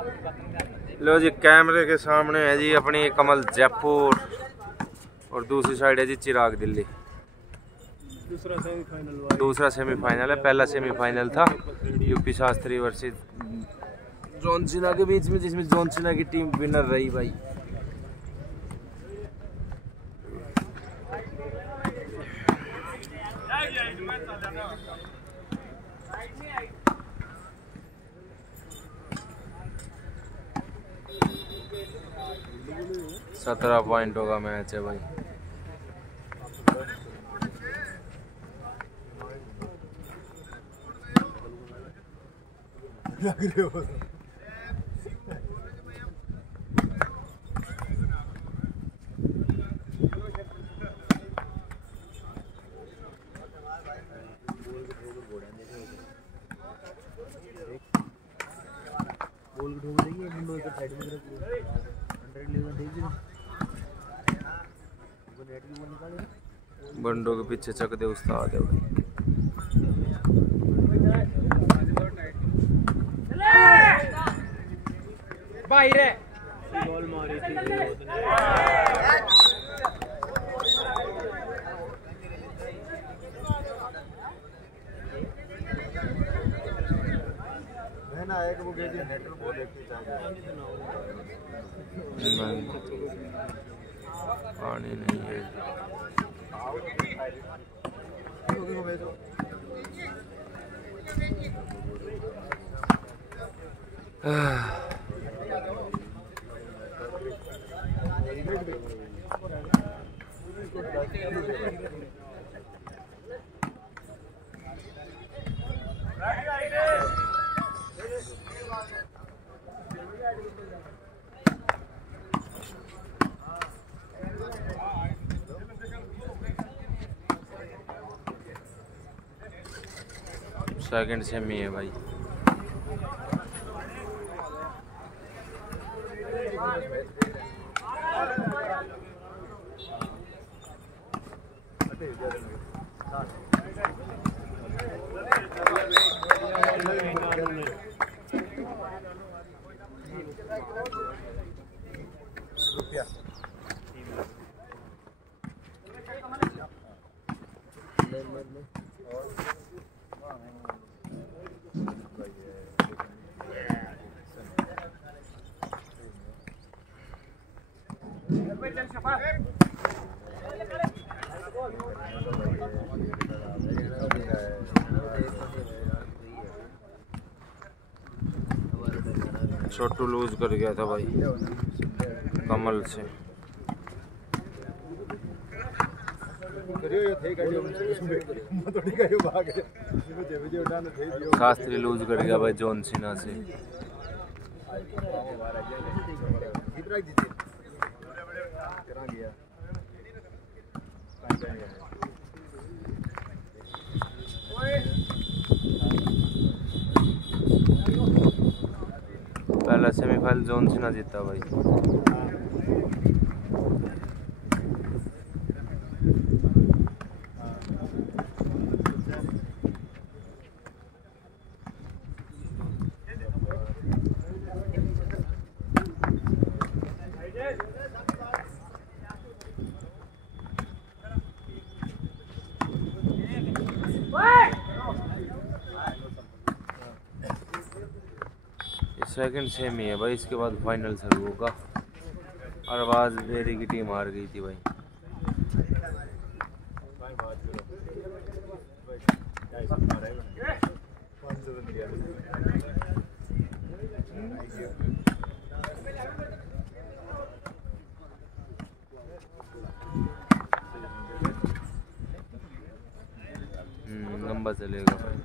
लो जी कैमरे के सामने है जी अपनी कमल जयपुर और दूसरी साइड है जी चिराग दिल्ली। दूसरा सेमीफाइनल है, पहला सेमीफाइनल था यूपी शास्त्री वर्सेस जॉनसिना के बीच में, जिसमें जॉनसिना की टीम विनर रही भाई। सत्रह पॉइंटों का मैच है भाई। लग रहे हो बोल ढूंढ रही है विंडो के साइड में तरफ 100 लेवल देख लो वो नेट की वो निकाले बंडों के पीछे चक दे उस्ताद है भाई। बाहर है बॉल मारी थी है ना एक वो गई थी नेट में बहुत देखती नहीं पानी नहीं है सेकंड सेमी है भाई। छोटू लूज कर गया था भाई कमल से। शास्त्री लूज कर गया भाई जॉनसिना से। पहला सेमीफाइनल जॉनसिना जीता भाई। सेकंड सेमी है भाई, इसके बाद फाइनल शुरू होगा। अरबाज बेरी की टीम हार गई थी भाई। लंबा चलेगा भाई।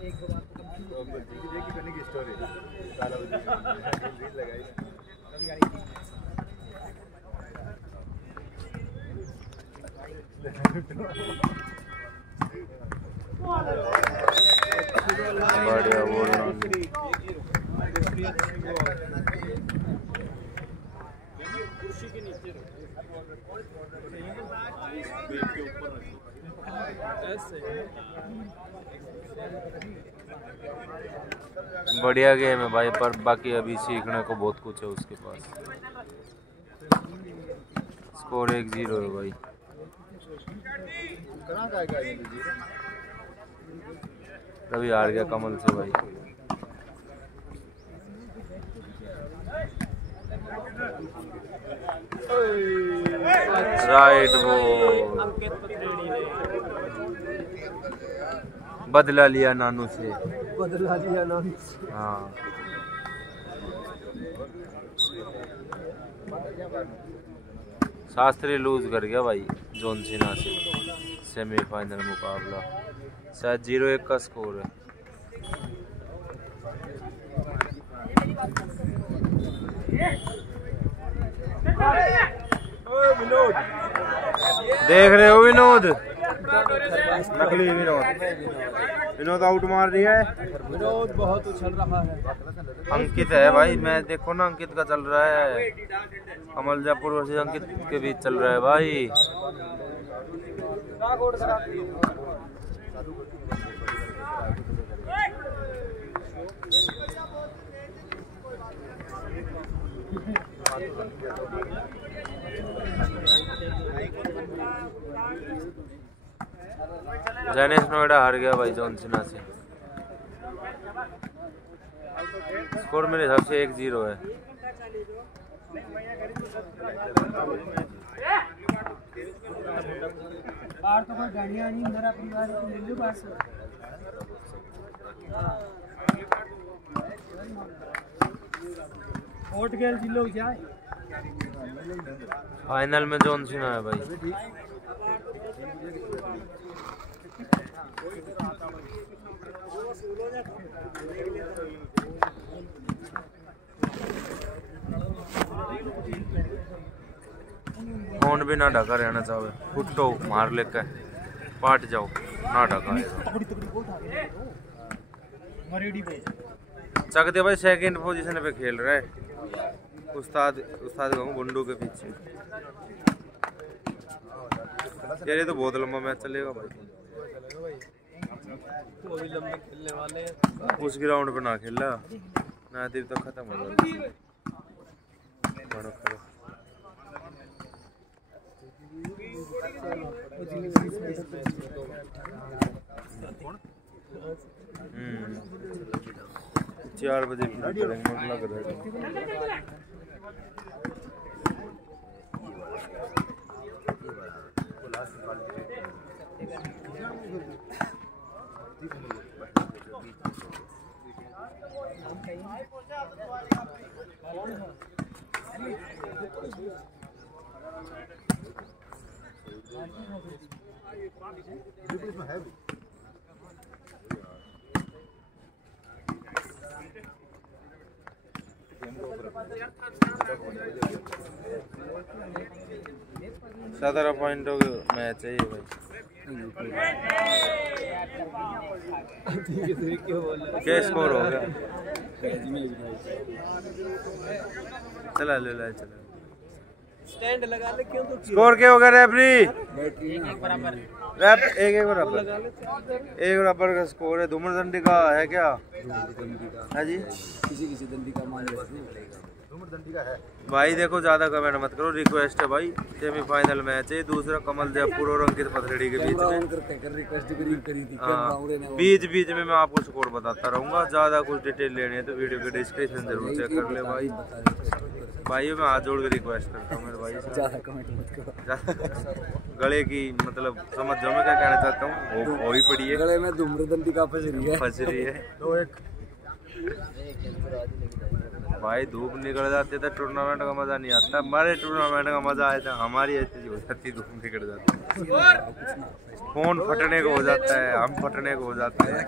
एक बार तो देखी करने की स्टोरी साला रील लगाई कभी गाड़ी बढ़िया बोल कुर्सी के नीचे के ऊपर ऐसे बढ़िया गेम है भाई, पर बाकी अभी सीखने को बहुत कुछ है उसके पास। स्कोर 1-0 है भाई। तभी हार गया कमल से भाई। राइट बॉल, बदला लिया नानू से। हाँ शास्त्री लूज कर गया भाई जॉन सीना से सेमीफाइनल मुकाबला। शायद 0-1 का स्कोर है। देख रहे हो विनोद, नकली विनोद आउट मार दिया है। विनोद बहुत उछल रहा है। अंकित है भाई, मैं देखो ना अंकित का चल रहा है, कमल जयपुर वर्सेस अंकित के बीच चल रहा है भाई। जैनेश नोएडा हार गया भाई जॉन सीना से। स्कोर मेरे हिसाब से 1-0 है। बाहर तो कोई गाड़ियां नहीं, मेरा परिवार को ले लो बाहर से। वोट गेल जिलो जाए फाइनल में जॉन सीना है भाई। फोन भी ना ढका रहना चाहे, फुटो मार लेकर पाट जाओ ना ढका। चकते भाई सेकंड पोजीशन पे खेल रहा है उस्ताद कहूँ गुंडू के पीछे। यार ये तो बहुत लंबा मैच चलेगा भाई। खेलने वाले उस ग्राउंड पे ना खेला ना देव तो खत्म हो जाएगा। चार बजे लग रहा है। सत्रह पॉइंटों का मैच है ये भाई। क्या स्कोर हो गया? चला ले ला चला स्टैंड लगा ले। क्यों तो स्कोर क्या हो गया रेफरी? एक बराबर एक बराबर का स्कोर है। धूमर दंडी का है क्या? है जी, किसी दंडी का मान दंडी का है भाई। देखो ज्यादा कमेंट मत करो, रिक्वेस्ट है भाई। सेमीफाइनल मैच है दूसरा कमल जयपुर और अंकित पथरेडी के बीच में। बीच में मैं आपको स्कोर बताता रहूंगा। ज्यादा कुछ डिटेल लेनी है तो वीडियो के डिस्क्रिप्शन जरूर चेक कर ले भाई। भाई मैं हाथ जोड़ के रिक्वेस्ट करता हूँ मेरे भाई से, ज्यादा कमेंट मत करो। गले की मतलब समझ जाओ मैं क्या कहना चाहता हूँ। वो ही पड़ी है गले में धूम्रदंडी का फंस रही है। तो एक भाई धूप निकल जाती है तो टूर्नामेंट का मजा नहीं आता। हमारे टूर्नामेंट का मजा आया था, हमारी ऐसी हो जाती, धूप निकल जाती, फोन फटने को हो जाता है, हम फटने को हो जाते हैं,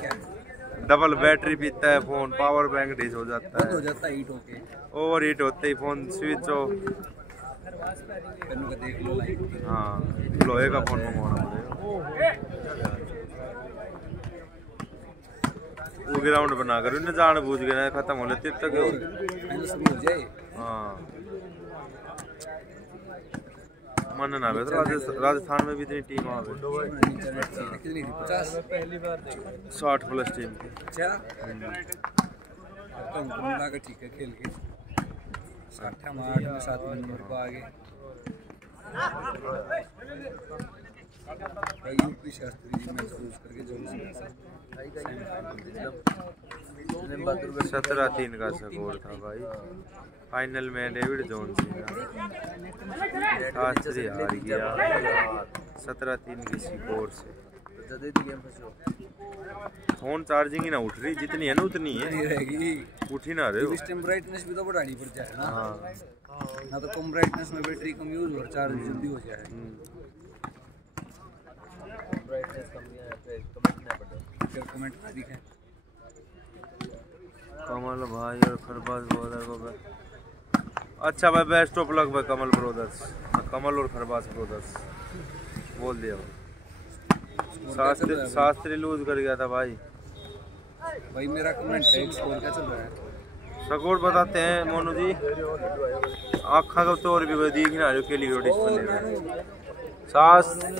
डबल बैटरी पीता है फोन, पावर बैंक डिस हो जाता है, ओवर हीट होते ही फोन स्विच ऑफ। हाँ लोहे का फोन मंगवाना पड़ेगा। वो ग्राउंड बना कर उन्हें जान बूझ के ना खत्म हो लेती तक। हाँ मन ना तो राजस्थान में भी इतनी टीम आ गई। कितनी थी? 50 पहली बार देखा। 60 प्लस टीम की। अच्छा तो मिला के ठीक है खेल के 60 हम 8 में 7 नंबर को आगे UP Shastri ji match loose करके जो 17-3 का स्कोर था भाई। फाइनल में डेविड जोन्स शास्त्री हार गया 17-3 की स्कोर से। फोन चार्जिंग ही ना उठ रही, जितनी है ना उतनी है, रहेगी उठ ही ना रहे हो। इस टाइम ब्राइटनेस भी तो बढ़ानी पड़ जाए ना। हाँ ना तो कम ब्राइटनेस में बैटरी कम यूज और चार्ज जल्दी हो जाए। ब्राइटनेस कम है कमेंट ना पड़े फिर कमेंट दिखे। कमल भाई और खरबाज ब्रदर को अच्छा भाई बेस्ट ऑफ लक भाई कमल ब्रदर्स, कमल और खरबाज ब्रदर्स बोल दिया। शास्त्री लूज कर गया था भाई। भाई मेरा कमेंट है स्कोर क्या चल रहा है? स्कोर बताते हैं मोनू जी। आँखा का तो और भी दिख ना जो केली रोड डिस्प्ले शास्त्री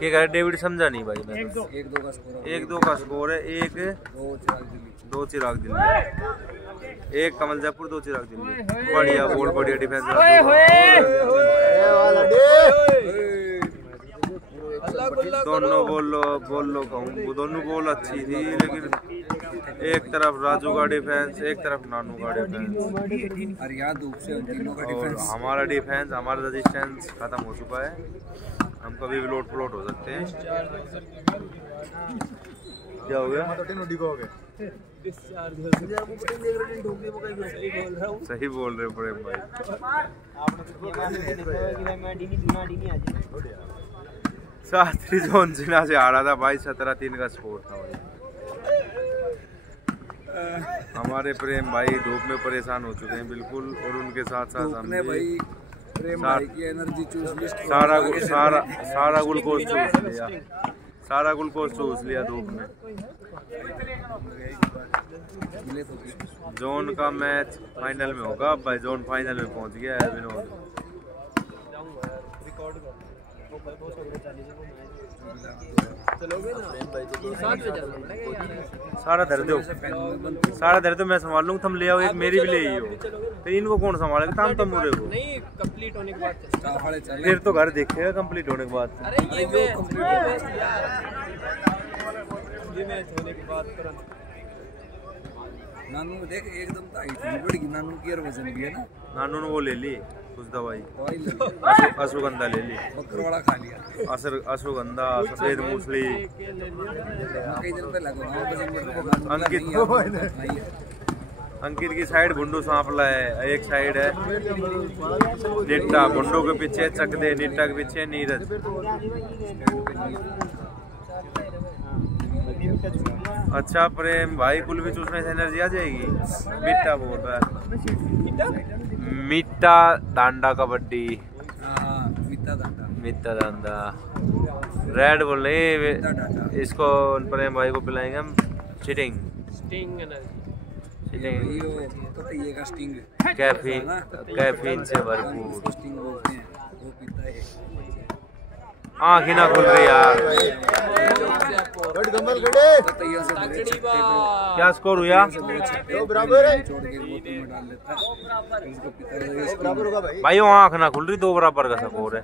के घर डेविड समझा नहीं भाई मैं। 1-2 का स्कोर है। 1-2 चिराग दिल्ली, 1 कमल जयपुर, 2 चिराग दिल्ली। बढ़िया बॉल, बढ़िया डिफेंस। दोनों बोल कहूँ दोनों बॉल अच्छी थी, लेकिन एक तरफ राजू का डिफेंस, एक तरफ नानू का डिफेंस और हमारा डिफेंस, हमारा रेजिस्टेंस खत्म हो चुका है। हम कभी भी लोट फ्लोट हो सकते हैं। क्या हो गया? सही बोल रहे प्रेम भाई। शास्त्री जोन जिना से हारा था भाई। 17-3 का स्कोर था भाई। हमारे प्रेम भाई धूप में परेशान हो चुके हैं बिल्कुल, और उनके साथ साथ हमने भाई प्रेम भाई की एनर्जी चूस लिस्ट सारा ग्लूकोज चूस लिया, सारा ग्लूकोज चूस लिया धूप में। जोन का मैच फाइनल में होगा भाई। जोन फाइनल में पहुंच गया है विनोद। सारा दर्द तो मैं संभाल लूंगा, तुम ले आओ एक मेरी भी ले ही हो, फिर इनको कौन संभालेगा? ताम तम मुरे को नहीं कंप्लीट होने के बाद फिर तो घर देखेगा कंप्लीट होने के बाद। अरे ये मैच होने के बाद तुरंत नानू देख एकदम टाइट नहीं बढ़ गई। नानू की और वजन भी है ना। नानू ने वो ले ली कुछ दवाई, अश्वगंधा ले ली, बकरवाड़ा खा लिया, अश्वगंधा, सफेद मूसली। कई दिन पहले अंकित की साइड भुंडू सांपला है, एक साइड है निट्टा। भुंडू के पीछे चकदे, निट्टा के पीछे नीरज। अच्छा प्रेम भाई कुल्फी चूसने से एनर्जी आ जाएगी। मिट्टा बोल रहा है, मिट्टा डांडा कबड्डी, मिट्टा डांडा रेड बोल रहे। इसको प्रेम भाई को पिलाएंगे हम चिटिंग कैफीन से भरपूर। आँख ही ना खुल रही यार। क्या स्कोर हुआ भाई? वो आँख ना खुल रही, 2 बराबर का स्कोर है।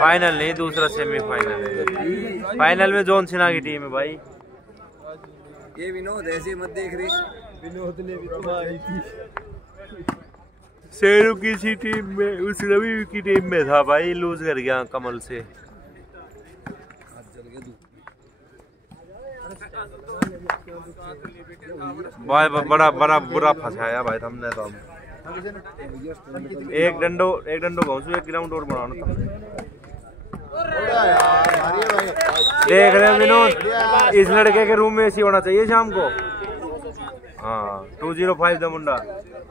फाइनल नहीं, दूसरा सेमीफाइनल है। फाइनल में जोन सिन्हा की टीम है भाई। ये विनोद ऐसे मत देख रही, विनोद ने भी तुम्हारी थी। शेरू की सी टीम में, उस रवि की टीम में था भाई, लूज कर गया कमल से। भाई बड़ा बुरा फंसाया भाई हमने तो। एक डंडो घासू, एक ग्राउंड और बनाना तुमने। देख रहे हैं विनोद, इस लड़के के रूम में एसी होना चाहिए शाम को। हाँ 205 द मुंडा।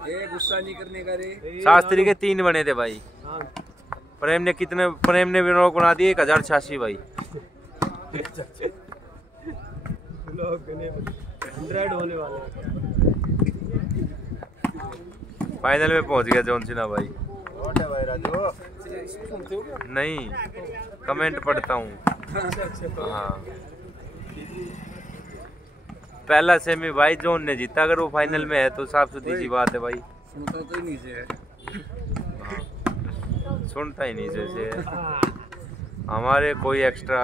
गुस्सा नहीं करने का रे। शास्त्री के 3 बने थे भाई। प्रेम ने विनोद को बना दिए 1086 भाई। 100 होने वाले। फाइनल में पहुंच गया जॉन सीना भाई। नहीं, कमेंट पढ़ता हूँ। हाँ, पहला सेमी भाई जॉन ने जीता। अगर वो फाइनल में है तो साफ सुथरी सी बात है भाई। सुनता तो नहीं से है। सुनता ही नहीं जैसे है। हमारे कोई एक्स्ट्रा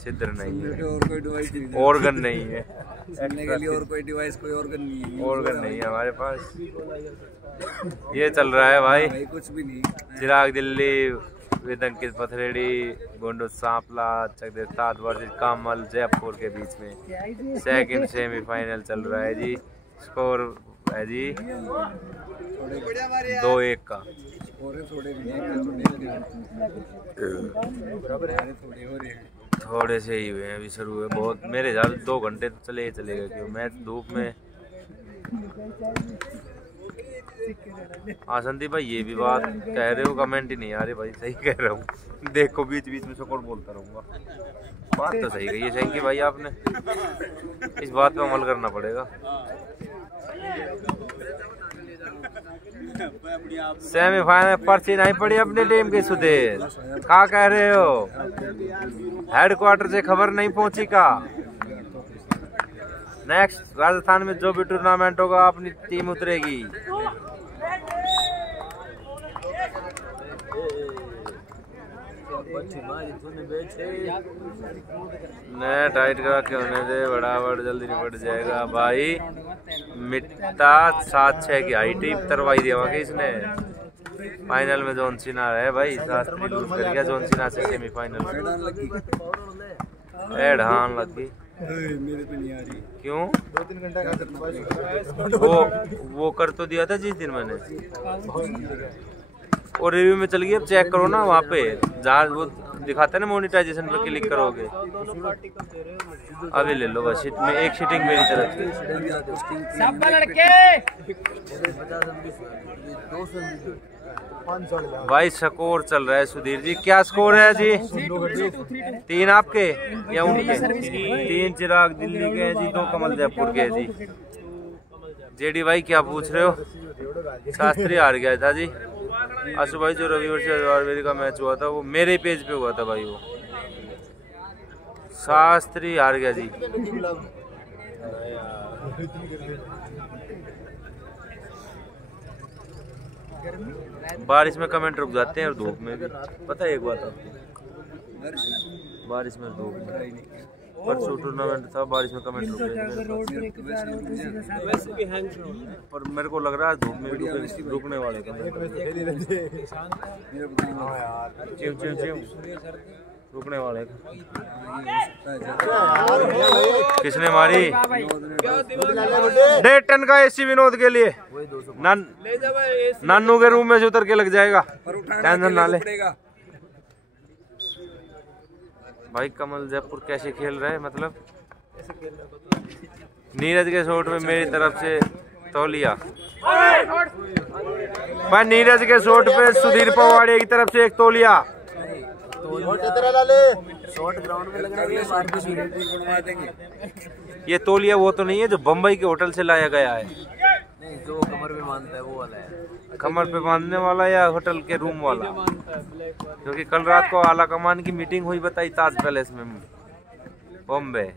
छिद्र नहीं है, और कोई डिवाइस नहीं है, ऑर्गन नहीं है सुनने के लिए और कोई डिवाइस, कोई ऑर्गन नहीं है, ऑर्गन नहीं है हमारे पास। ये चल रहा है भाई, भाई कुछ भी नहीं। चिराग दिल्ली विद अंकित पथरेड़ी, गुंडू सांपला, चकदेव वर्सेस कामल जयपुर के बीच में सेकंड सेमीफाइनल चल रहा है जी। स्कोर है जी 2-1 का। थोड़े से ही हुए हैं अभी, शुरू हुए बहुत। मेरे ख्याल 2 घंटे तो चले गए क्यों मैच धूप में। हाँ संदीप भाई, ये भी बात कह रहे हो, कमेंट ही नहीं आ रहे भाई। सही कह रहा हूँ, देखो बीच बीच में सपोर्ट बोलता रहूंगा। बात तो सही कही है शंकी भाई आपने, इस बात पे अमल करना पड़ेगा। सेमीफाइनल पर्ची नहीं पड़ी अपनी टीम की सुधीर, क्या कह रहे हो? हेडक्वार्टर से खबर नहीं पहुंची का? नेक्स्ट राजस्थान में जो भी टूर्नामेंट होगा अपनी टीम उतरेगी। नहीं टाइट करा के होने दे, बड़ा जल्दी निपट जाएगा भाई। मिट्टा 7-6 की हाइट तरवाई दिया वहाँ इसने। फाइनल में जॉन सीना है भाई, शास्त्री लूज कर गया जॉन सीना से सेमीफाइनल में। एड हान लग गई, मेरे पे नहीं आ रही। क्यों? 2-3 घंटा वो कर तो दिया था जिस दिन मैंने, और रिव्यू में चल गई। अब चेक करो ना वहाँ पे जहाँ वो दिखाता है ना मोनेटाइजेशन पे क्लिक करोगे। अभी ले लो बस, शीट में एक शीटिंग मेरी तरफ से। भाई स्कोर चल रहा है सुधीर जी, क्या स्कोर है जी? 3 आपके या उनके? 3 चिराग दिल्ली के हैं जी, 2 कमल जयपुर के हैं जी। जेडी भाई क्या पूछ रहे हो? शास्त्री हार गया था जी। आशु भाई जो रविवार से हजारवेरी का मैच हुआ था वो मेरे पेज पे हुआ था भाई, वो शास्त्री हार गया जी। बारिश में कमेंट रुक जाते हैं और धूप में भी, पता है एक बात आपको? बारिश में धूप में परसों टूर्नामेंट था, बारिश में कमेंट रुक गए, पर मेरे को लग रहा है धूप में भी रुकने वाले रुकने वाले। किसने मारी? 1.5 टन का एसी विनोद के लिए नानू के रूम में से उतर के लग जाएगा, टेंशन ना ले भाई। कमल जयपुर कैसे खेल रहे हैं मतलब? नीरज के शॉट में मेरी तरफ से तौलिया भाई, नीरज के शॉट पे सुधीर पवाड़े की तरफ से एक तौलिया। ये तौलिया वो तो नहीं है जो बम्बई के होटल से लाया गया है? नहीं, जो कमर पे बांधता है वो वाला है। कमर पे बांधने वाला या होटल के रूम वाला? क्योंकि कल रात को आला कमान की मीटिंग हुई बताई ताज पैलेस में बॉम्बे,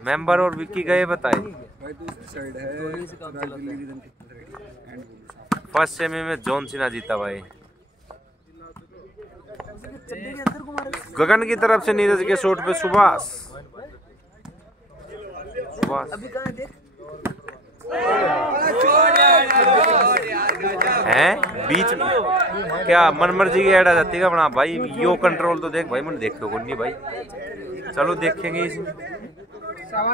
मेंबर और विक्की गए बताए। फर्स्ट सेमी में जॉन सीना जीता भाई। गगन की तरफ से नीरज के शॉट पे सुभाष हैं बीच में क्या मनमर जी की ऐड आ जाती है अपना भाई। यो कंट्रोल तो देख भाई, मैंने देखो को नहीं भाई। चलो देखेंगे इसमें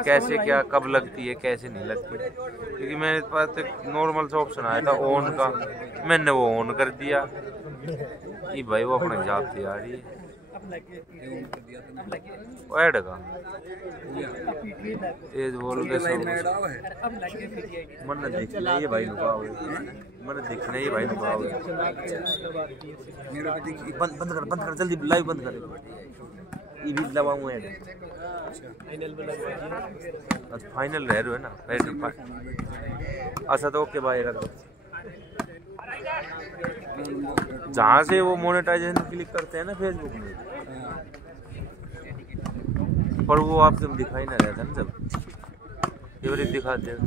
कैसे क्या कब लगती है कैसे नहीं लगती, क्योंकि मेरे पास एक नॉर्मल सा ऑप्शन आया था ऑन का, मैंने वो ऑन कर दिया कि भाई वो अपने हिसाब से आ रही है। ऐड का तेज बोल के मन दिखना ही भाई नुकाओ, मन दिखना ही भाई नुकाओ। बंद कर जल्दी, लाइव बंद कर। ये भी दबाऊं ऐड। फाइनल रह रहे हो ना? अच्छा तो ओके भाई रख दो। जहाँ से वो मोनेटाइजेशन क्लिक करते हैं ना फेसबुक में, पर वो आपको दिखाई ना रहता ना जब ये बार दिखाते हैं,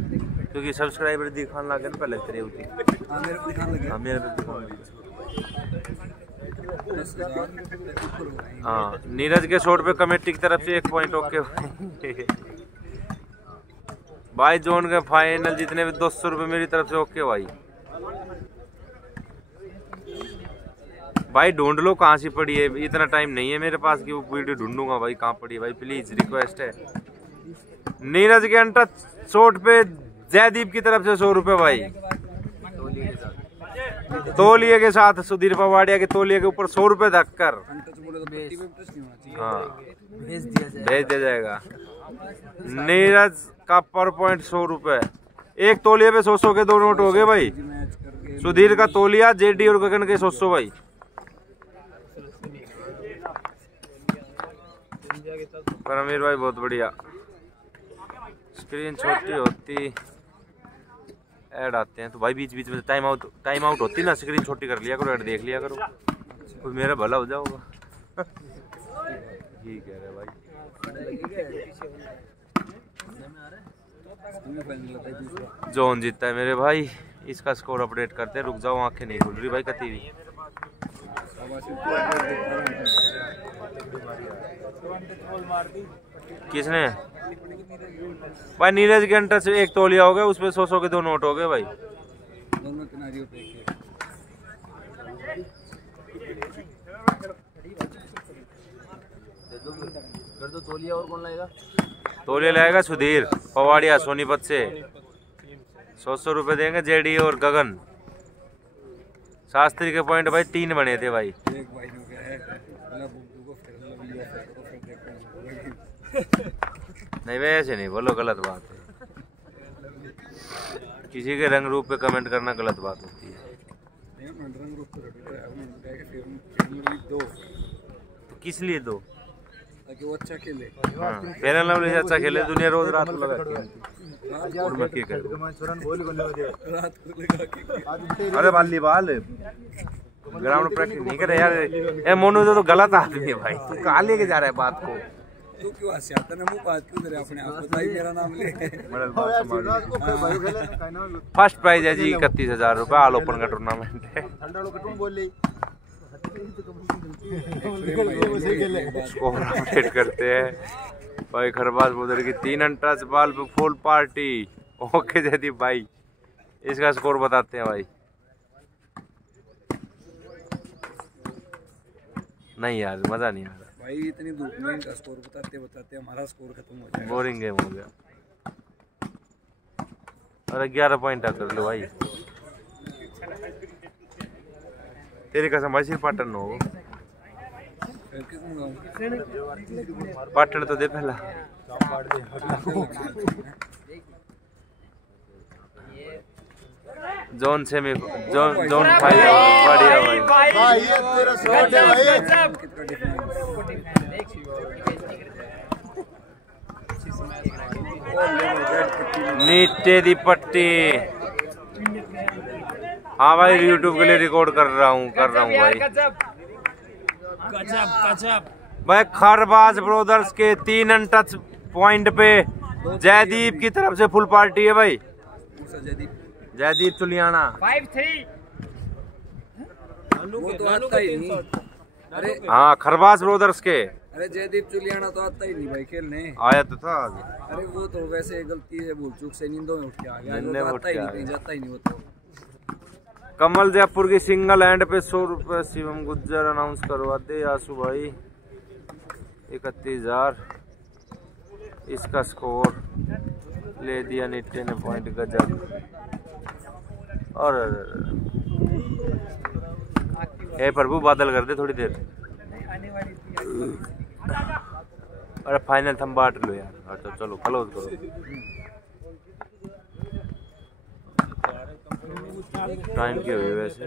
क्योंकि सब्सक्राइबर दिखाने लगे ना पहले तेरे होती। हाँ मेरे पे दिखाने लगे। हाँ नीरज के शॉट पे कमेटी की तरफ से 1 पॉइंट ओके भाई। जोन के फाइनल जितने भी 200 रुपये मेरी तरफ से ओके भाई। भाई ढूंढ लो कहाँ सी पड़ी है, इतना टाइम नहीं है मेरे पास कि वो वीडियो ढूंढूंगा भाई कहाँ पड़ी है भाई, प्लीज रिक्वेस्ट है। नीरज के अंटर शॉट पे जयदीप की तरफ से 100 रुपये भाई, तौलिए के साथ सुधीर पवाड़िया के तौलिए के ऊपर 100 रुपये धक्कर हाँ भेज दिया जाएगा। नीरज का पर पॉइंट 100 रुपये, एक तौलिए पे 100 के 2 नोट हो गए भाई। सुधीर का तौलिया, जेडी और गगन के 100 भाई। परमवीर भाई बहुत बढ़िया। स्क्रीन छोटी होती ऐड आते हैं तो भाई बीच बीच में टाइम आउट होती ना, स्क्रीन छोटी कर लिया करो, ऐड देख लिया करो, कोई मेरा भला हो जाओगा। ठीक है रे भाई। जोन जीतता है मेरे भाई, इसका स्कोर अपडेट करते हैं। रुक जाओ आंखें नहीं खुल रही भाई कती भी। किसने भाई? नीरज के अंटर से 1 तौलिया हो गया, उसपे 100 के 2 नोट हो गए भाई। दोनों किनारियों पे कर दो तौलिया। और कौन लाएगा? तौलिया लाएगा सुधीर पवाड़िया सोनीपत से, 100 रुपए देंगे। जेडी और गगन। शास्त्री के पॉइंट भाई 3 बने थे भाई। नहीं वैसे नहीं बोलो, गलत बात है। किसी के रंग रूप पे कमेंट करना गलत बात होती है। तो किस लिए दो? ताकि वो अच्छा खेले। हाँ फेयर लवली से अच्छा खेले, दुनिया रोज रात को लगाती है। और मैं क्या करूं? अरे बाली बाल ग्राउंड प्रैक्टिस नहीं करे यार। ए मोनू तो गलत आदमी है भाई, तू कहाँ लेके जा रहा है बात को? तू क्यों हंस आता ना, मुंह बात क्यों करे अपने आप? बताइए मेरा नाम ले। फर्स्ट प्राइज है जी 31,000 रुपये। ऑल ओपन का टूर्नामेंट है। स्कोर अपडेट करते हैं भाई। खरबाज उधर की 3 अंटच बॉल पे फुल पार्टी। ओके जयदीप भाई, इसका स्कोर बताते हैं भाई। नहीं यार मजा नहीं आ रहा भाई, इतनी धूप में इनका स्कोर बताते बताते हमारा स्कोर खत्म हो जाएगा। बोरिंग गेम हो गया। अरे 11 पॉइंट कर लो भाई। तेरी कसम भाई, सिर्फ पाटन हो। पाटन तो दे पहला। जोन सेमी जोन फाइनल बढ़िया भाई। ये तेरा शॉट है भाई। नीचे दी पट्टी। हाँ भाई यूट्यूब के लिए रिकॉर्ड कर रहा हूँ भाई। भाई खरबाज ब्रदर्स के 3 अनटच पॉइंट पे जयदीप की तरफ से फुल पार्टी है भाई। जयदीप चुलियाना 5-3। वो तो आता ही नहीं। अरे हाँ खरबाज ब्रदर्स के। अरे जयदीप चुलियाना तो आता ही नहीं भाई खेलने। आया तो था। अरे वो तो वैसे गलती से भूल चूक से नींदों में उठ के आ गया। वो आता ही नहीं, कहीं जाता ही नहीं वो तो। कमल जयपुर की सिंगल हैंड पे 100 रुपये शिवम गुज्जर अनाउंस करवाते। आसू भाई 31,000। इसका स्कोर ले दिया निट्टे ने पॉइंट गजब। और हे प्रभु बादल कर दे थोड़ी देर। अरे फाइनल थम बांट लो यार। अच्छा चलो क्लोज करो। टाइम क्या हुई वैसे?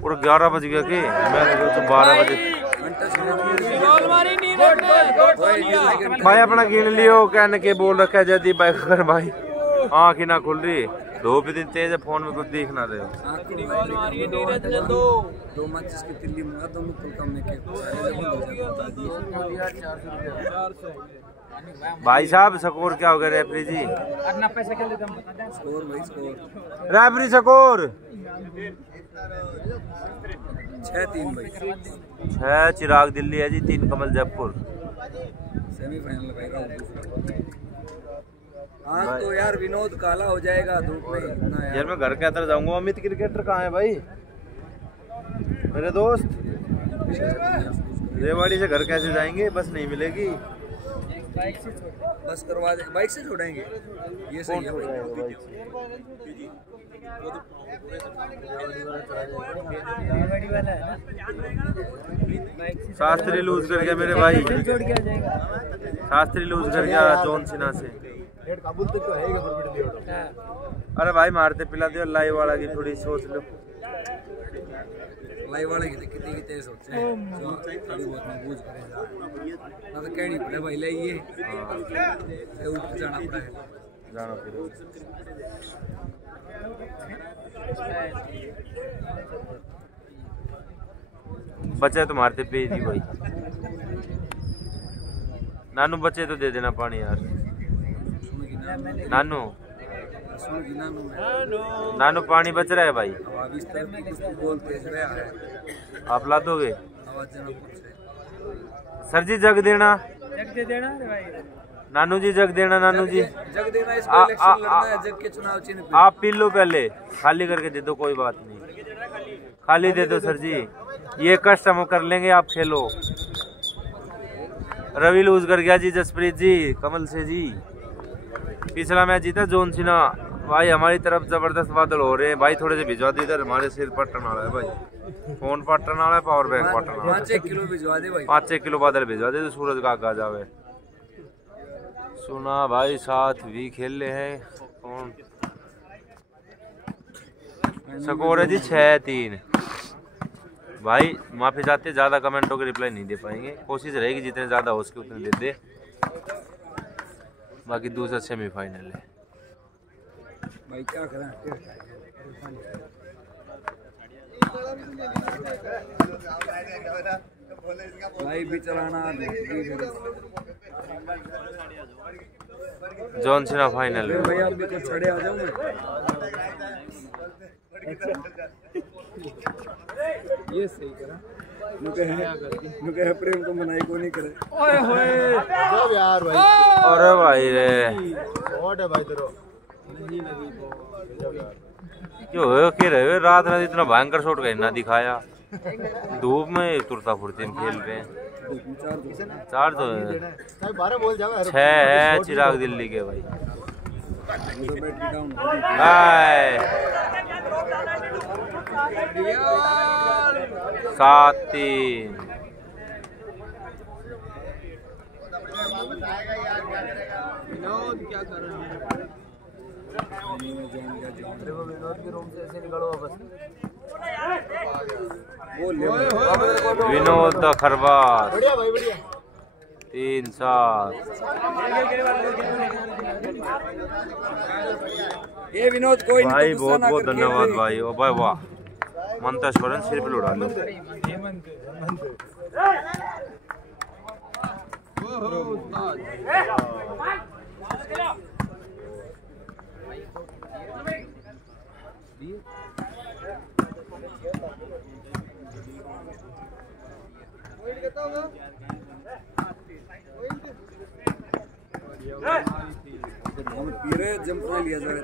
पूरा 11 बज गया कि मैं तो 12 बजे। भाई अपना गिन लियो, कहने के बोल रखा है जयदीप भाई। भाई आँख ही ना खुल रही। धूप इतनी तेज है, फोन में कुछ दिख ना रहे हो। दो माचिस की तिल्ली मंगा दो, मुकुल कम में के भाई साहब स्कोर क्या हो गया रेफरी जी? स्कोर भाई स्कोर रेफरी स्कोर 6-3 भाई। 6 चिराग दिल्ली है जी, 3 कमल जयपुर। सेमीफाइनल भाई। आज तो यार विनोद काला हो जाएगा धूप में इतना यार मैं घर के अंदर जाऊंगा। अमित क्रिकेटर कहाँ है भाई मेरे दोस्त? रेवाड़ी से घर कैसे जाएंगे? बस नहीं मिलेगी। बस करवा दे, बाइक से छोड़ेंगे। ये सही है भाई। शास्त्री लूज कर गया मेरे भाई, शास्त्री लूज कर गया जॉन सिन्हा से। अरे भाई मारते पिला दो, लाइव वाला की थोड़ी सोच लो। लाइव वाले की कितनी की तेज सोचे हैं, थोड़ी बहुत महबूज करेगा ना तो कहनी पड़े भाई ले ये उठ जाना पड़ा है जाना फिर। बचे तो मारते पे जी भाई। नानू बचे तो दे देना पानी यार। नानू नानू पानी बच रहा है भाई, आप ला दोगे? सर जी जग देना, नानू जी जग देना, नानू जी जग देना। इसको इलेक्शन लड़ना है, जग के चुनाव चिन्ह आप पी लो, पहले खाली करके दे दो, कोई बात नहीं, खाली दे दो सर जी, ये कष्ट हम कर लेंगे, आप खेलो। रवि लूज कर गया जी, जसप्रीत जी कमल से जी। पिछला मैच जीता जॉन सिन्हा भाई। हमारी तरफ जबरदस्त बादल हो रहे हैं भाई, थोड़े से भिजवा दो इधर, हमारे सिर पटन वाला है भाई, फोन पटन वाला है, पावर बैंक पटन वाला है। 5-1 किलो भिजवा दे भाई, 5-1 किलो बादल भिजवा दे तो सूरज का आगा जावे। सुना भाई साथ भी खेल रहे हैं कौन? स्कोर है जी 6-3 भाई। माफी चाहते, ज्यादा कमेंटों के रिप्लाई नहीं दे पाएंगे, कोशिश रहेगी जितने ज्यादा हो सके उतने दे दे। बाकी दूसरा सेमीफाइनल है भाई, क्या करें? भाई भी चलाना जॉन सिन्हा फाइनल है भाई। आप भी कुछ छड़े आ जाओ मैं। ये सही करा मुझे है प्रेम को मनाई को नहीं करे। ओए होए यार भाई, अरे भाई रे है भाई तेरो क्यों के रहे रात रात इतना भयंकर शॉट का ना दिखाया, धूप में तुरता फुर्ती में खेल रहे हैं। 4 तो 6 है चिराग दिल्ली के भाई। 7-3 विनोद क्या कर रहे हैं? विनोद के रूम से ऐसे निकलो बस। विनोद द खरबास 3-7। ये विनोद कोई भाई बहुत बहुत धन्यवाद भाई। ओ भाई वाह, मंतेश्वरन सिर पे उड़ा लो। पीरे जंप में लिया जाए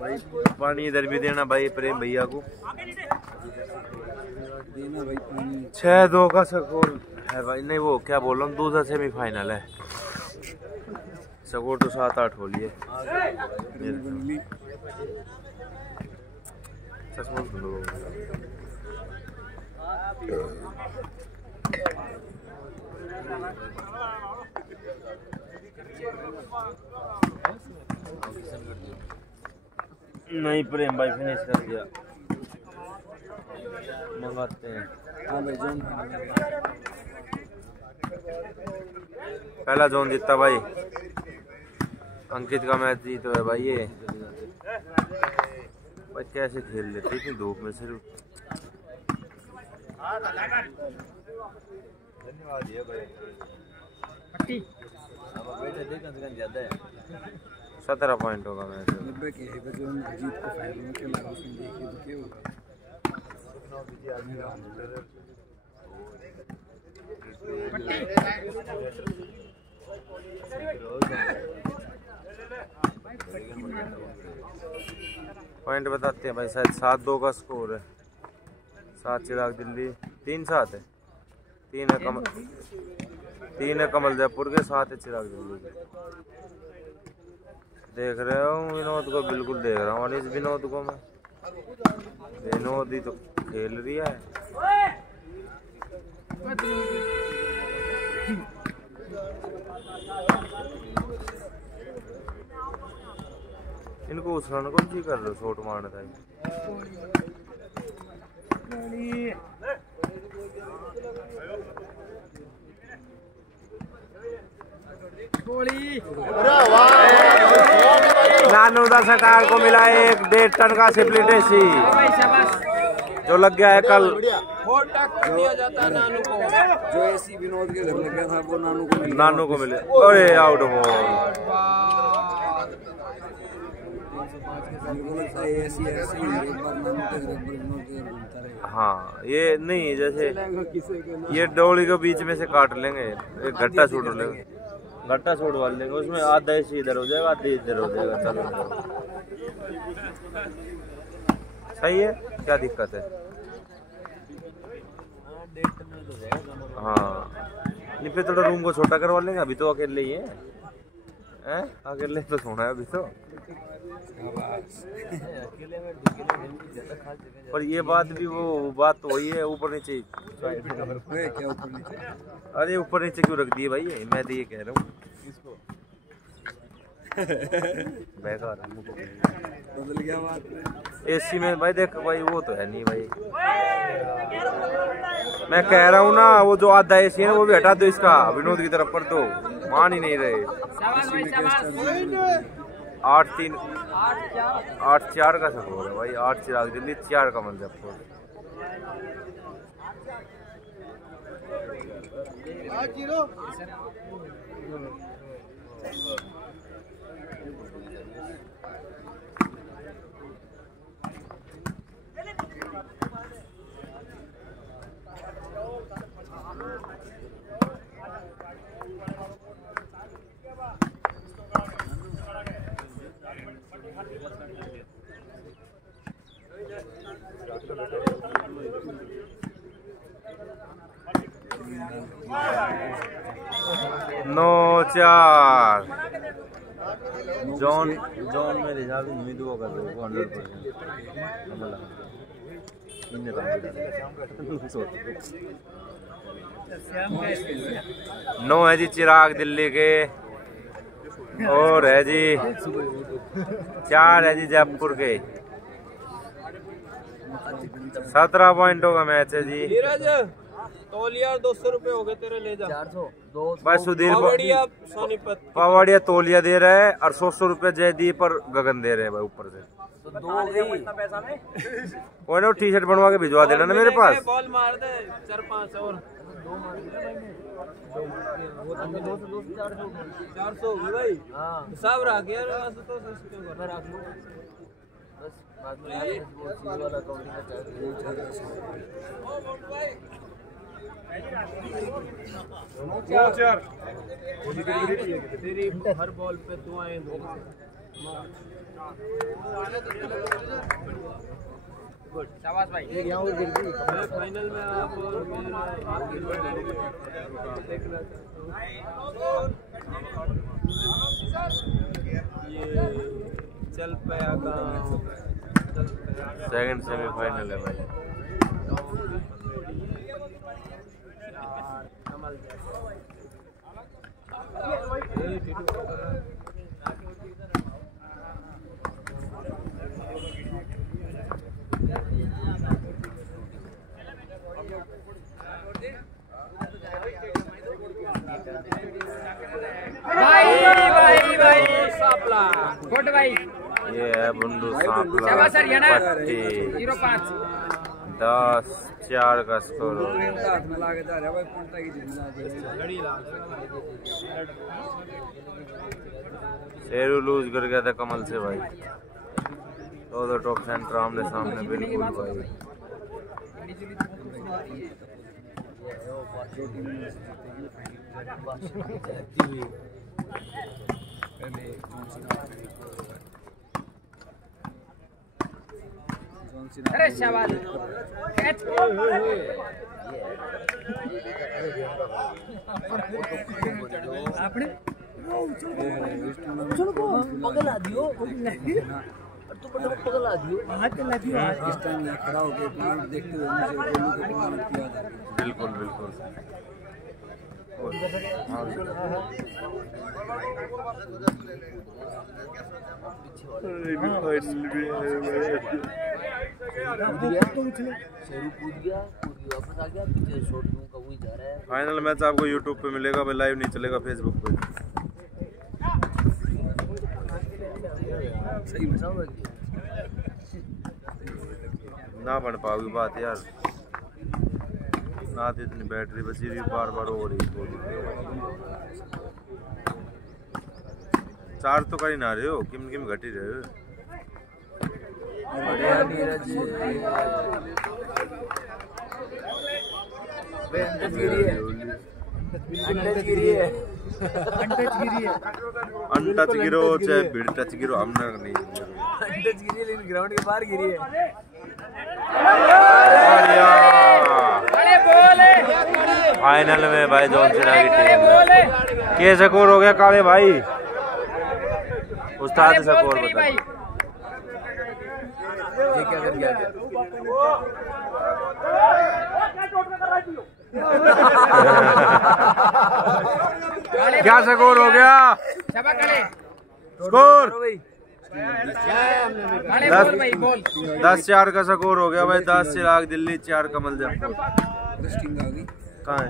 भाई, पानी इधर भी देना भाई प्रेम भैया को। देना भाई पानी। 6-2 का स्कोर है भाई। नहीं वो क्या बोल रहा हूँ, दूसरा सेमीफाइनल है। स्कोर तो 7-8 हो लिए। नहीं प्रेम भाई फिनिश कर दिया, मंगाते हैं। हाँ भाई जोन पहला जोन जीता भाई। अंकित का मैच जीत है भाई। ये भाई कैसे खेल लेते इतनी धूप में सिर्फ। धन्यवाद ये भाई। 17 पॉइंट होगा मैच। 90 के है जो जीत को फाइनल में खेला उसने देखिए तो क्या होगा। पॉइंट बताते हैं भाई। शायद 7-2 का स्कोर है। 7 चिराग दिल्ली 3-7 है। 3 है कमल जयपुर के, 7 है चिराग दिल्ली के। देख रहे हो विनोद को, बिल्कुल देख रहा हूँ अनिश विनोद को मैं। विनोद ही तो खेल रही है। इनको उछलने को जी कर रहे शॉट मारने था। नानू दा सरकार को मिला 1.5 टन का स्प्लिट एसी जो लग गया है कल। दिया जाता है नानू को। जो एसी विनोद के घर लग गया था वो नानू को मिले। अरे आउट बॉल। हाँ ये नहीं, जैसे ये डोली के बीच में से काट लेंगे, एक घट्टा छोड़ लेंगे, घट्टा छोड़वा लेंगे। उसमें आधा ऐसे इधर हो जाएगा, आधा इधर हो जाएगा। चलो सही है, क्या दिक्कत है। हाँ नहीं फिर थोड़ा रूम को छोटा करवा लेंगे। अभी तो अकेले ही हैं, अकेले तो सोना है अभी तो। पर ये बात भी वो बात तो वही है, ऊपर नीचे। अरे ऊपर नीचे क्यों रख दिए भाई? मैं तो ये कह रहा हूँ बदल गया बात एसी में भाई। देख भाई वो तो है नहीं भाई, मैं कह रहा हूँ ना वो जो आधा एसी है ना वो भी हटा दो इसका, विनोद की तरफ पर दो। मान ही नहीं रहे। 8-4 का स्कोर है भाई। 8 चिराग दिल्ली, 4 कमल जयपुर। नो 4 जॉन मेरे हिसाब से नहीं दुआ कर दो 100%। 9 है जी चिराग दिल्ली के, और है जी 4 है जी जयपुर के। 17 पॉइंटों का मैच है जी। तौलिया 200 रुपए हो गए तेरे, ले जा। 400 भाई सुधीर सोनीपत पावाड़िया तौलिया दे रहा है और 100 रुपए जयदीप और गगन दे रहे हैं भाई ऊपर से। तो 2 हो गई पैसा में। कोई ना टी शर्ट बनवा के भिजवा देना ना मेरे पास। बॉल मार दे 4-5 और 400 हो गई भाई। सब रख यार, तो रख लो बस। बाद में वाला काउंटिंग का तेरी हर बॉल पे दुआएं दो। गुड, शाबाश भाई। मैं फाइनल में आप देखना ये चल पाएगा। सेकंड सेमीफाइनल है भाई। भाई। ये है बुंडू सांपला शाबाश हरियाणा। पट्टी 05 10-4 का स्कोर हो गया। शेरू लूज कर गया था कमल से भाई। दो टॉप सेंटर आमने सामने बिल्कुल भाई। अरे शाबाश कैच। आपने चलो को पगला दियो तो पगला दियो हाथ चला दियो। इस टाइम खड़ा होकर देखते हुए मुझे गोलू को प्रमाणित किया था। बिल्कुल बिल्कुल। फाइनल मैच आपको यूट्यूब पे मिलेगा भाई, लाइव नहीं चलेगा फेसबुक पे। सही बताओ ना बन पाओगी बात यार, ना तो इतनी बैटरी बची रही बार बार हो रही। चार्ज तो कर ही ना रहे हो, किम किम घट ही रहे हो। बढ़िया नीरज अनटच गिरो चाहे भीड़ टच गिरो, हमने नहीं अंडच गिरी लेकिन ग्राउंड के बाहर गिरी है। फाइनल में भाई जॉन सीना की टीम के स्कोर हो गया काले भाई। उस्ताद स्कोर बता। ये क्या कर गया? क्या स्कोर हो गया? स्कोर 10-4 का स्कोर हो गया भाई। 10 चिराग दिल्ली, 4 कमल जयपुर। कहाँ है?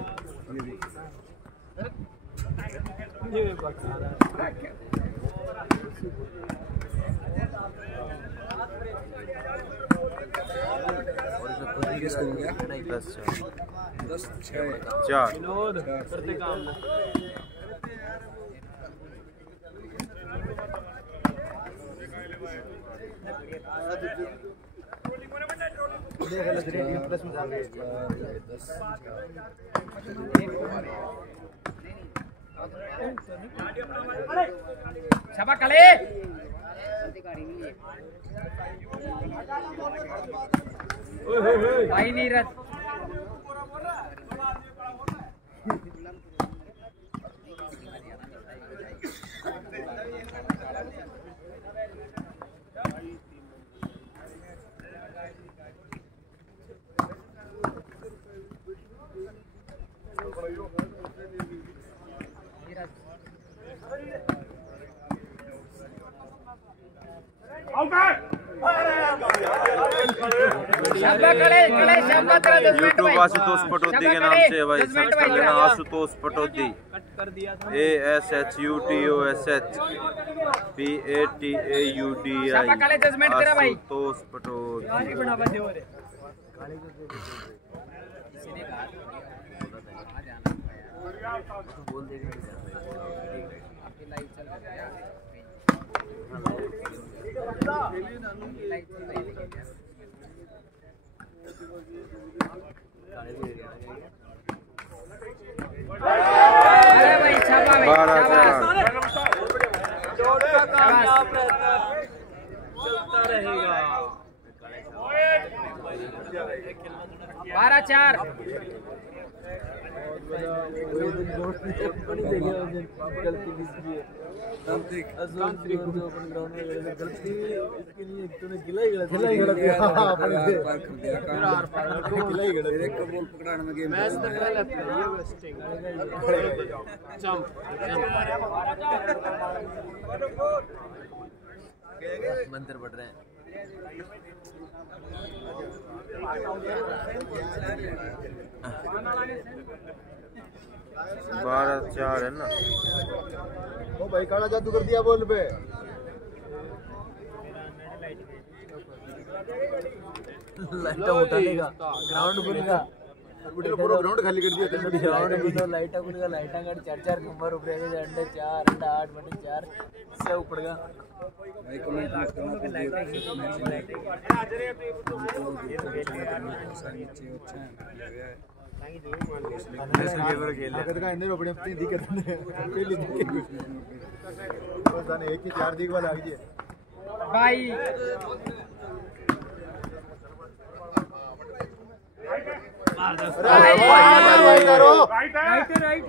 किसको हो गया? 10-4 शाबाश काले। भाई नीरज यूट्यूब आशुतोष पटौदी के नाम से भाई सर्च कर लेना। आशुतोष पटौदी ASHUTOSHPATAUDI आशुतोष पटौदी। चलता रहेगा 12-4। मंत्र पढ़ रहे हैं। 12-4 है ना। ओ भाई काला जादू कर दिया बॉल पे। लाइटा उठाने का ग्राउंड खुल का पूरा ग्राउंड खाली कर दिया ग्राउंड तो लाइटा खुल का लाइटा का 4 खंभा ऊपर है अंडे 4 अंडा 8 बटे 4 से ऊपर का भाई कमेंट मत करना अपने दिक्कत एक ही 4 दिख वाला आ गई भाई राइट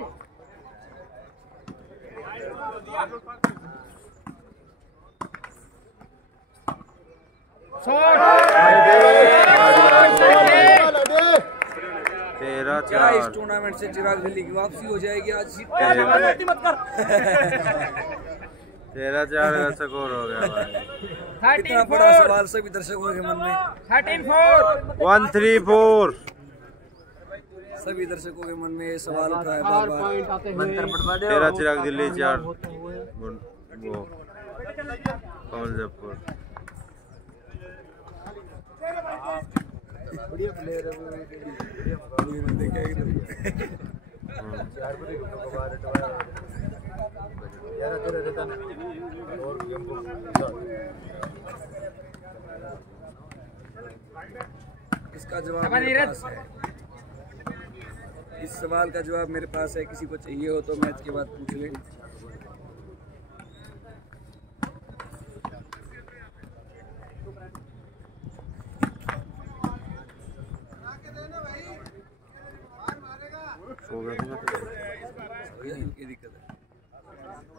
क्या इस टूर्नामेंट से चिराग दिल्ली की वापसी हो जाएगी आज? 13-4 का स्कोर हो गया भाई। कितना बड़ा सवाल सभी दर्शकों के मन में। 1-3-4 सभी दर्शकों के मन में ये सवाल उठा है बार-बार। 13 चिराग दिल्ली 4 वो कमल जयपुर। बढ़िया प्लेयर इसका जवाब मेरे पास है। इस सवाल का जवाब मेरे पास है, किसी को चाहिए हो तो मैच के बाद पूछ ले।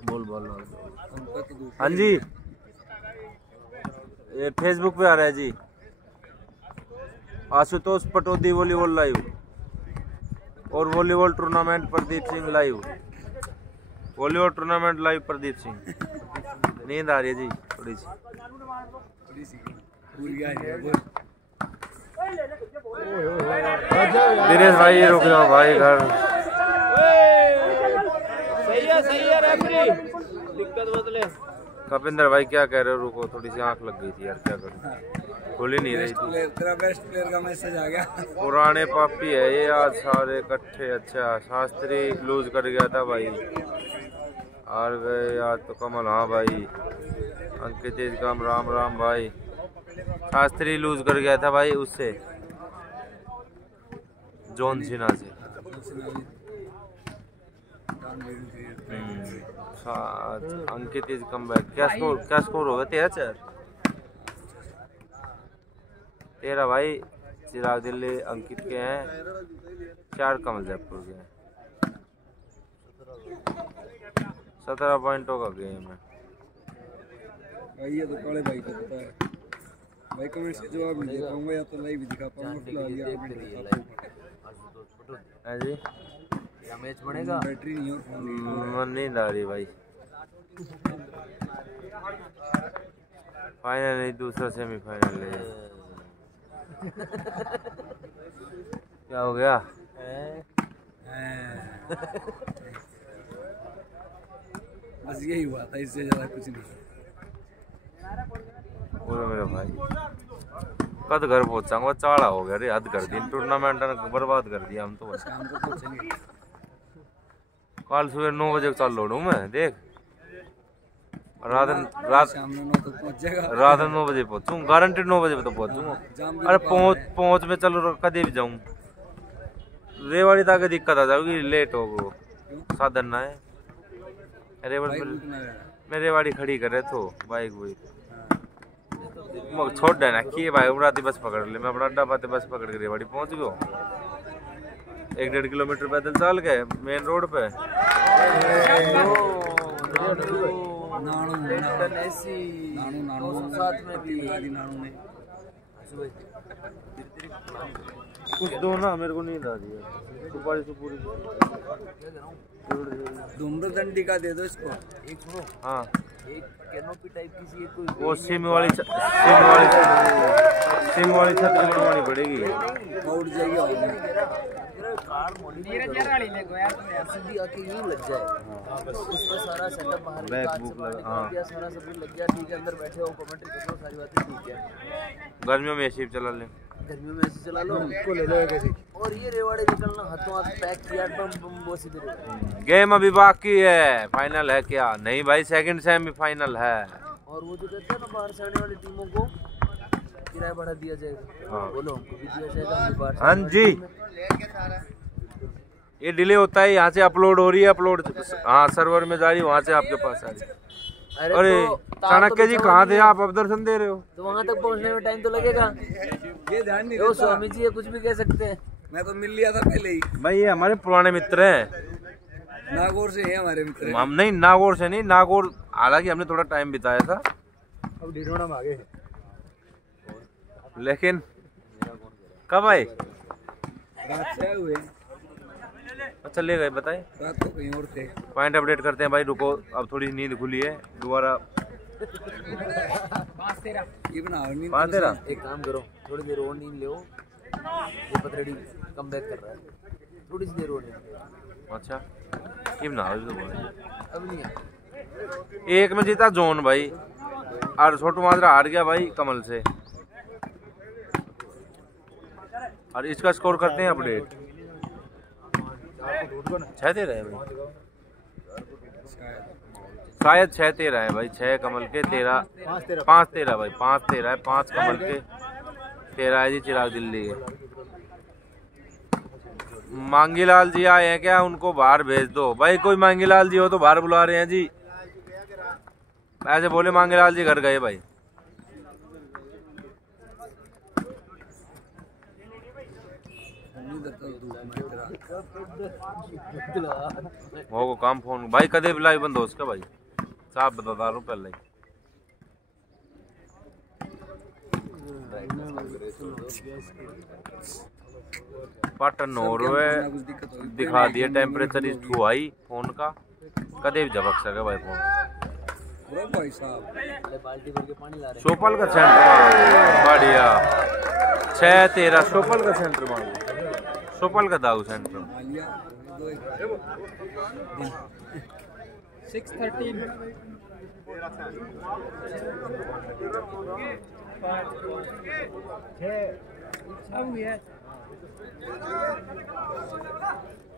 बोल हाँ जी, ये फेसबुक पे आ रहा है जी। आशुतोष पटौदी वॉलीबॉल लाइव और volleyball tournament Pradeep Singh live. Volleyball tournament live Pradeep Singh. नींद आ रही है जी थोड़ी सी। दिनेश भाई रुक जाओ भाई घर। सही है रेफरी, दिक्कत मत ले। कपिंदर भाई क्या कह रहे हो? रुको, थोड़ी सी आंख लग गई थी यार, क्या करूं, खुल ही नहीं रही थी। तेरा बेस्ट प्लेयर का मैसेज आ गया। पुराने पापी है ये आज सारे इकट्ठे। अच्छा, शास्त्री लूज कर गया था भाई, हार गए आज तो कमल। हाँ भाई, अंकित काम राम राम भाई। शास्त्री लूज कर गया था भाई उससे, जॉन सिन्हा से। अंकित इज कम बैक। क्या स्कोर होगा? 13-4 13 भाई चिराग दिल्ली अंकित के हैं, 4 कमल जयपुर के हैं। 17 पॉइंटों का गेम है भाई। ये तो काले भाई को पता है भाई, कमेंट से जवाब नहीं दे पाऊंगा या तो लाइव भी दिखा पाऊंगा। फिलहाल ये जी क्या मैच बनेगा? बैटरी नहीं और फोन नींद आ रही भाई। फाइनल नहीं, दूसरा सेमीफाइनल ले। क्या हो गया? बस यही हुआ था, इससे ज्यादा कुछ नहीं। बोलो मेरे भाई, कद घर पहुंचाऊंगा? चाड़ा हो गया रे, हद कर दी टूर्नामेंट ने, बर्बाद कर दिया हम तो। शाम को पहुंचेंगे। कल सुबह 9 बजे चाल लोडू मैं, देख रात शाम में 9 तक पहुंच जाएगा। रात 9 बजे पहुंचूं, गारंटेड 9 बजे तो पहुंचूंगा। अरे पहुंच में चलो कदे भी जाऊं, रेवाड़ी तक दिक्कत आ जाएगी, लेट हो गो साधन ना है। मैं रेवाड़ी खड़ी कर रहे तो बाइक छोड़ देना कि भाई उमराती बस पकड़ ले। मैं अपना अड्डा पाते बस पकड़ के रेवाड़ी पहुंच गयो। 1-1.5 किलोमीटर पैदल चल गए मेन रोड पे। नानू साथ में भी नानू ने कुछ दो ना, मेरे को नींद आ रही है। सुपारी सुपूरी धूम्रदंडी का दे दो इसको। एक सुनो, हाँ एक कैनोपी टाइप की सी कोई वो सिम वाली छतरी बनवानी पड़ेगी। उड़ जाएगी और कार मॉडिफाई सीधी आके यूं लग जाए, उसमें सारा सेटअप बाहर बैक कांच बुक से बाहर हाँ। निकल गया, सारा सब कुछ लग गया, ठीक है, अंदर बैठे हो कमेंट्री कर लो, सारी बातें ठीक है। गर्मियों में एसी चला ले। गर्मियों में ऐसे चला लो इसको ले लो एक ऐसी। और ये रेवाड़े निकलना, हाथों हाथ पैक किया बम बम वो सीधे गेम अभी बाकी है, फाइनल है क्या? नहीं भाई, सेकंड सेमीफाइनल है। और वो जो कहते हैं ना बाहर से आने वाली टीमों को किराया बढ़ा दिया जाएगा, हाँ। बोलो हमको भी दिया जाएगा, हम भी बाहर से हाँ आने वाली जी। टीम में। ये डिले होता है, यहाँ से अपलोड हो रही है, अपलोड हाँ सर्वर में जा रही, वहाँ से आपके पास आ रही। अरे तो तार चाणक्य तो जी बिछा कहाँ थे हुआ आप? अब दर्शन दे रहे हो? तो वहाँ तक पहुँचने में टाइम तो लगेगा। ये ध्यान नहीं वो देता। स्वामी जी है, कुछ भी कह सकते हैं। मैं तो मिल लिया था पहले ही। भाई ये हमारे पुराने मित्र हैं। नागौर से है हमारे मित्र। हम नहीं, नागौर से नहीं, नागौर हालांकि हमने थोड़ा टाइम बिताया था, अब ढिढोना में आ गए। लेकिन कब आए? रात से आए हुए। अच्छा ले गए, बताए। रात को कहीं और थे। पॉइंट अपडेट करते हैं भाई, रुको, अब थोड़ी नींद खुली है दोबारा। ये बना नींद 5-13 एक काम करो, थोड़ी देर और नींद लो, ये पतरेडी कम बैक कर रहा है, थोड़ी सी देर और नींद लो। अच्छा ये बना अब नहीं है। एक में जीता जोन भाई, और छोटू माजरा हार गया भाई कमल से। और इसका स्कोर करते हैं अपडेट। 6-13 है भाई, शायद 6-13 है भाई, 6 कमल के 13, 5-13 भाई, 5-13 है, 5 कमल के 13 है जी। चिराग दिल्ली के मांगीलाल जी आए हैं क्या? उनको बाहर भेज दो भाई, कोई मांगीलाल जी हो तो बाहर बुला रहे हैं जी। ऐसे बोले मांगीलाल जी घर गए भाई। वो काम फोन भाई कदे लाइव बंद हो उसका भाई, साहब बता रहा हूँ पहले ही। पाटन नॉर्वे दिखा दिया, temperature is too high phone का, कदे भी झपक सके भाई फोन। भाई साहब बाल्टी भर के पानी ला रहे हैं। सोपल का सेंटर बढ़िया, 6-13 सोपल का सेंटर मांगो, सोपल का दाऊ सेंटर। 6:13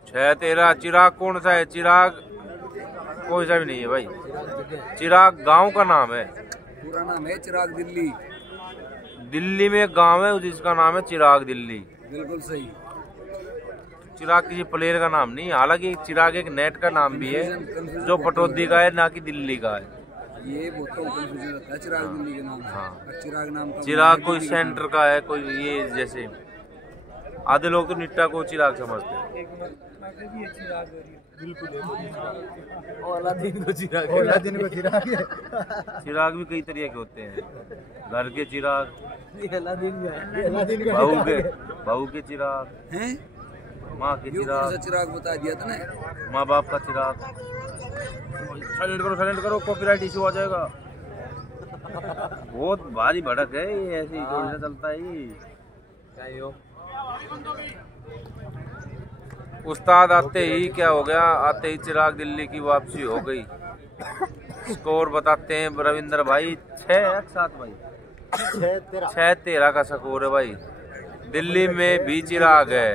6-13 चिराग कौन सा है? चिराग कोई सा भी नहीं है भाई, चिराग गांव का नाम है। पूरा नाम है चिराग दिल्ली। दिल्ली में एक गांव है जिसका नाम है चिराग दिल्ली। बिल्कुल सही। चिराग किसी प्लेयर का नाम नहीं, हालांकि चिराग एक नेट का नाम भी है जो पटौदी का है, ना कि दिल्ली का है। ये बहुत कंफ्यूजन रहता है चिराग दिल्ली के नाम से। हाँ। और चिराग नाम का चिराग कोई सेंटर का है, कोई ये जैसे आधे लोग तो निट्टा को चिराग समझते हैं। और अलादीन को चिराग, दिन को चिराग है। चिराग भी कई तरह के होते हैं, घर के चिराग, ये अलादीन का है। दिन का बहू के चिराग, हैं? माँ के ये कौन चिराग, सा चिराग बता दिया था ना। माँ बाप का चिराग। साइलेंट करो कॉपीराइट इशू आ जाएगा। बहुत भारी भड़क है ये, ऐसे ही थोड़ी सा चलता है ये। क्या ये हो? उस्ताद आते ही क्या हो गया, आते ही चिराग दिल्ली की वापसी हो गई। स्कोर बताते हैं रविंद्र भाई, 6-7 भाई, 6-13 का स्कोर है भाई। दिल्ली में भी चिराग है।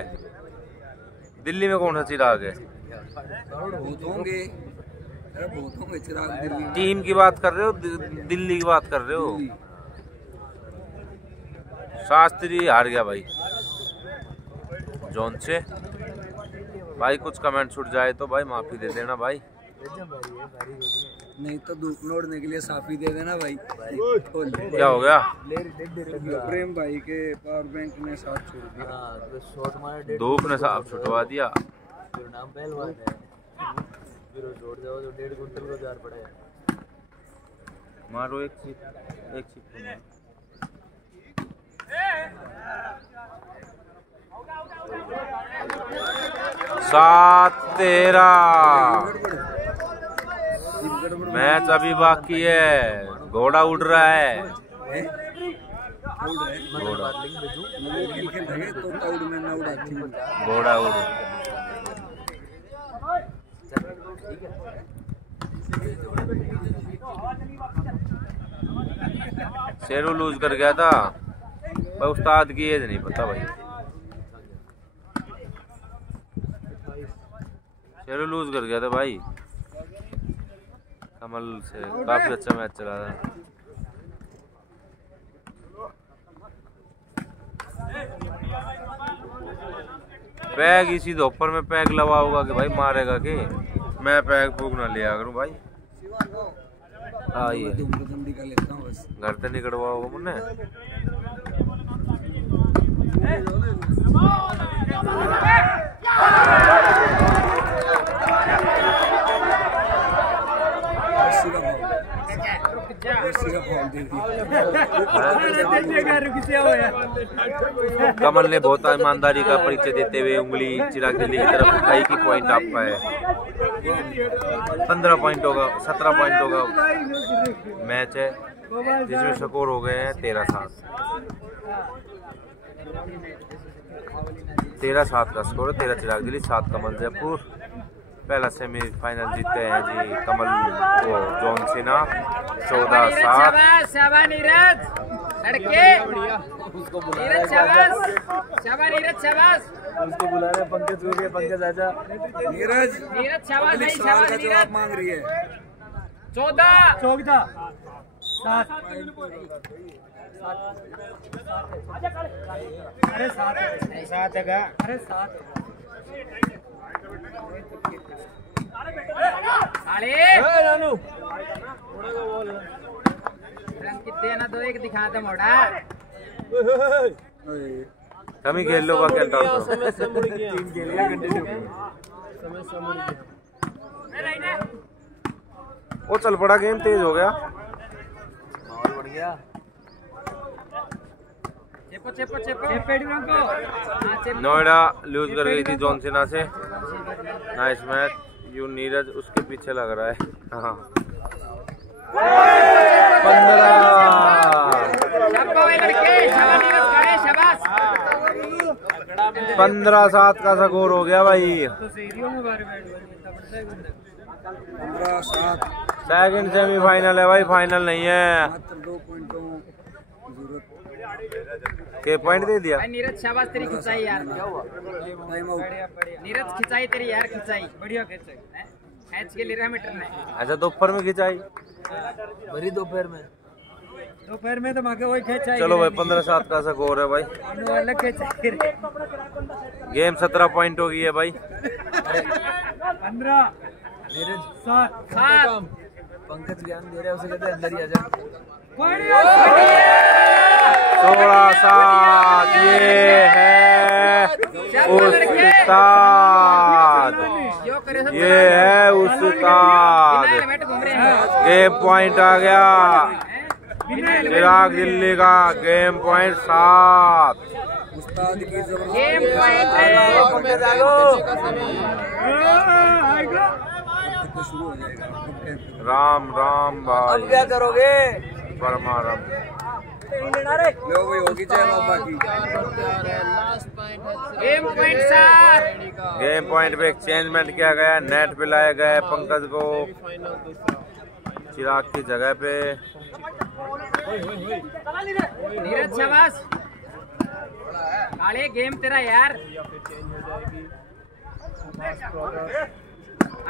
दिल्ली में कौन सा चिराग है? बहुत होंगे, अरे बहुत होंगे चिराग दिल्ली। टीम की बात कर रहे हो, दिल्ली की बात कर रहे हो? शास्त्री हार गया भाई जोन से। भाई कुछ कमेंट छूट जाए तो भाई माफी दे देना भाई। नहीं तो धूप नोड़ने के लिए साफी दे देना भाई। क्या हो गया? प्रेम भाई के पावर बैंक ने साथ छोड़ दिया। हाँ, तो शॉट मारा, डेढ़ धूप ने साफ छुटवा दिया। फिर नाम पहलवान है, फिर वो छोड़ जाओ तो 1.5 कुंटल को जार पड़े। मारो एक छिप 7-13 मैच अभी बाकी है। घोड़ा उड़ रहा है। घोड़ा उड़ शेरू लूज कर गया था पर उस्ताद की एज नहीं पता भाई। शेरू लूज कर गया था भाई। कमल से काफी अच्छा मैच चला था। पैग इसी दोपहर में पैग लवा होगा कि भाई मारेगा कि मैं पैग फूक ना लिया करूं भाई। आइए घर से निकलवा होगा मुन्ने। कमल ने बहुत ईमानदारी का परिचय देते हुए उंगली चिराग दिल्ली की तरफ उठाई कि पॉइंट आपका है। 15 पॉइंट होगा 17 पॉइंट होगा मैच है जिसमें स्कोर हो गए हैं 13-7। 13-7 का स्कोर है। 13 चिराग दिल्ली 7 कमल जयपुर। पहला सेमीफाइनल जीते हैं जी कमल वो जॉन सिन्हा 14-7। उसको बुला रहे पंकज को। पंकज आजा। नीरज सवाल का जवाब मांग रही है। 14 7 अरे 7 है क्या? अरे 7 नानू कितने ना 2-1 दिखा दे मोड़ा। कम ही खेल लो बाकी अंतर तो। वो चल पड़ा गेम तेज हो गया। माहौल बढ़ गया। नोएडा लूज कर गई थी जॉन सिन्हा से। Nice match. यू नीरज उसके पीछे लग रहा है। हाँ 15-7 का स्कोर हो गया भाई। 15-7 सेकंड सेमीफाइनल है भाई, फाइनल नहीं है। मात्र 2 पॉइंटों जरूरत। के पॉइंट दे दिया नीरज, शाबाश तेरी खिंचाई यार। Time out. नीरज खिंचाई तेरी यार, खिंचाई बढ़िया खिंचाई। मैच के लिए मीटर में अच्छा दोपहर में खिंचाई भरी दोपहर में तो माके वही खिंचाई। चलो भाई 15-7 का स्कोर है भाई। अलग खिंचाई। गेम 17 पॉइंट हो गई है भाई। 15 नीरज 7 पंकज ज्ञान दे रहे, उसे कहते अंदर ही आ जा। 16-7 ये है उस्ताद, ये है उस्ताद। गेम पॉइंट आ गया चिराग दिल्ली का। Game point 7। उस्ताद की गेम पॉइंट शुरू हो जाएगा। राम राम भाई। अब क्या करोगे? परमारम लो भाई होगी चाहे बाबा की। Game point 7। गेम पॉइंट पे एक्सचेंजमेंट किया गया। नेट पे लाया गया है पंकज को चिराग की जगह पे। नीरज शाबाश। काले गेम तेरा यार।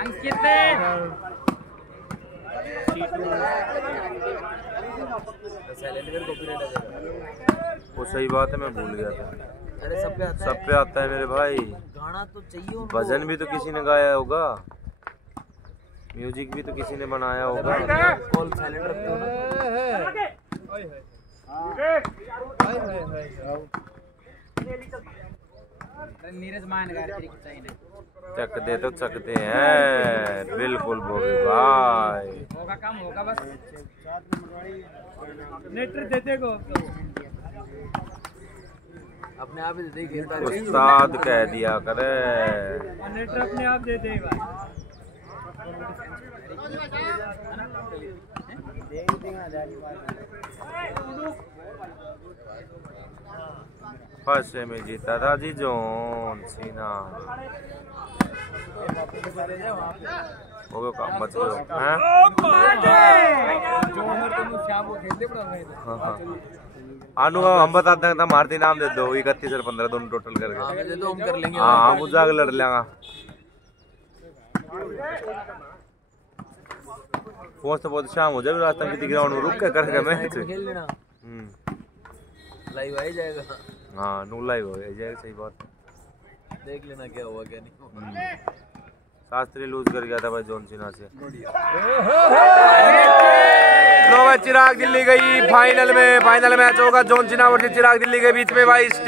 अंकित वो सही बात है, मैं भूल गया था। अरे सब पे आता है मेरे भाई। गाना तो चाहिए उनको। भजन भी तो किसी ने गाया होगा, म्यूजिक भी तो किसी ने बनाया होगा। कॉल साइलेंट रखते हो ना। नीरज मान गा तेरी खिंचाई ने। चक दे तो चकते हैं बिल्कुल बोगे भाई। होगा काम होगा बस। नेटर देते को अपने आप ही दे खेलता है। उस्ताद कह दिया करे अपने आप दे दे फर्स्ट में जीता था जी जॉन सीना। हो गया काम मत करो हैं। आनू हम बताते हैं मारती नाम दे दो 31 और 15 दोनों टोटल करके। हम कर लेंगे। हाँ हम जाकर लड़ लेंगे। पहुंच तो बहुत शाम हो जाए रास्ते में किसी ग्राउंड में रुक के करके मैच खेल लेना। लाइव आ ही जाएगा। हाँ नू लाइव हो जाएगा। सही बात देख लेना क्या हुआ क्या नहीं। शास्त्री लूज कर गया था भाई जॉन सीना से। लो भाई चिराग दिल्ली गई फाइनल में। फाइनल मैच होगा जॉन सीना वर्सेस चिराग दिल्ली के बीच में भाई।